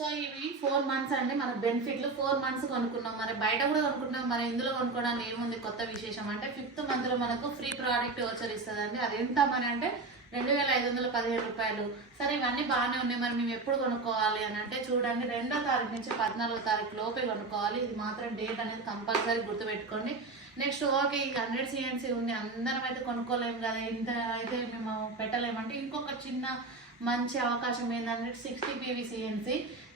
So ఇవి 4 months అండి మన బెనిఫిట్లు. 4 months కొనుక్కున్నాం, మరి బయట కూడా కొనుక్కుంటాం, మరి ఇందులో కొనుక్కోవడానికి ఏముంది కొత్త విశేషం అంటే 5th month లో మనకు ఫ్రీ ప్రోడక్ట్ వోచర్ ఇస్తుందండి. అది ఎంత మరి అంటే 2515 రూపాయలు. సరే ఇవన్నీ బాగానే ఉన్నాయి, మరి మేము ఎప్పుడు కొనుక్కోవాలి అని అంటే చూడండి 2వ తారీఖు నుంచి 14వ తారీఖు లోపే కొనుక్కోవాలి. ఇది మాత్రం డేట్ అనేది కంపల్సరీ గుర్తుపెట్టుకోండి. నెక్స్ట్ ఓకే ఈ 100 CNC ఉంది, అందరం అయితే కొనుక్కోలేము కదా, ఇంత అయితే మేము పెట్టలేమంటే ఇంకొక చిన్న మంచి అవకాశం ఏంటంటే 60 PV CNC.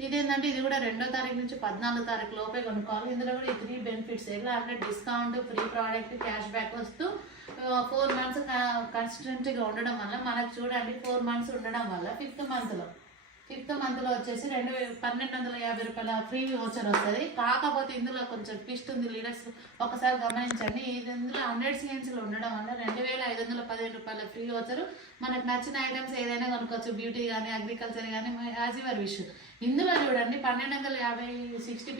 ఇదేంటంటే ఇది కూడా 2వ తారీఖు నుంచి 14వ తారీఖు లోపే కొనుక్కోవాలి. ఇందులో కూడా ఈ 3 బెనిఫిట్స్ ఎలా అంటే discount, free product, cash back వస్తూ 4 months కన్సిస్టెంట్గా ఉండడం వల్ల మనకు చూడండి 4 months ఉండడం వల్ల 5th month లో వచ్చేసి 1250 రూపాయల ఫ్రీ వోచర్ వస్తుంది. కాకపోతే ఇందులో కొంచెం ట్విస్ట్ ఉంది లీడర్స్, ఒకసారి గమనించండి. ఇది ఇందులో 100 CNCలు ఉండడం వల్ల 2515 రూపాయల ఫ్రీ వోచర్. మనకు నచ్చిన ఐటమ్స్ ఏదైనా కొనుక్కోవచ్చు, బ్యూటీ కానీ అగ్రికల్చర్ కానీ యాజ్ యువర్ విష్. ఇందులో చూడండి 1250 60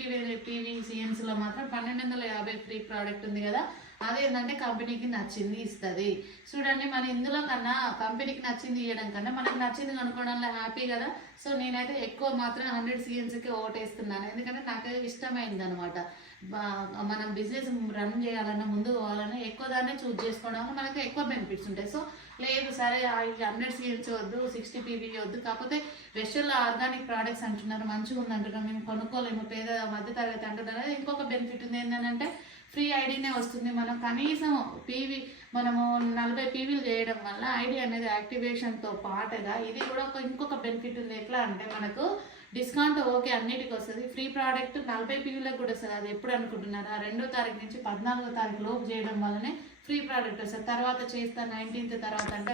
PV CNCలో మాత్రం 1250 ఫ్రీ ప్రోడక్ట్ ఉంది కదా, అదేంటంటే కంపెనీకి నచ్చింది ఇస్తుంది. చూడండి మన ఇందులో కన్నా కంపెనీకి నచ్చింది ఇవ్వడం కన్నా మనకు నచ్చింది కొనుక్కోవడంలో హ్యాపీ కదా. సో నేనైతే ఎక్కువ మాత్రం 100 CNCకి ఓటేస్తున్నాను, ఎందుకంటే నాకు ఇష్టమైంది అనమాట. మనం బిజినెస్ రన్ చేయాలన్నా ముందు పోవాలన్నా ఎక్కువ దాన్నే చూజ్ చేసుకోవడం వల్ల మనకు ఎక్కువ బెనిఫిట్స్ ఉంటాయి. సో లేదు సరే 100 CNC వద్దు, 60 PV వద్దు, కాకపోతే వెస్టర్న్లో ఆర్గానిక్ ప్రోడక్ట్స్ అంటున్నారు, మంచిగా ఉంది అంటున్నారు, మేము కొనుక్కోలేము, పేద మధ్య తరగతి అంటున్నారు. ఇంకొక బెనిఫిట్ ఉంది ఏంటంటే ఫ్రీ ఐడినే వస్తుంది. మనం కనీసం మనము 40 PVలు చేయడం వల్ల ఐడి అనేది యాక్టివేషన్తో పాటుగా ఇది కూడా ఇంకొక బెనిఫిట్ ఉంది. ఎట్లా అంటే మనకు డిస్కౌంట్ ఓకే అన్నిటికి వస్తుంది, ఫ్రీ ప్రోడక్ట్ 40 PVలకు కూడా వస్తుంది. అది ఎప్పుడు అనుకుంటున్నారు, 2వ తారీఖు నుంచి 14వ తారీఖు లోపు చేయడం వల్లనే ఫ్రీ ప్రోడక్ట్ వస్తుంది. తర్వాత చేస్తా 19th తర్వాత అంటే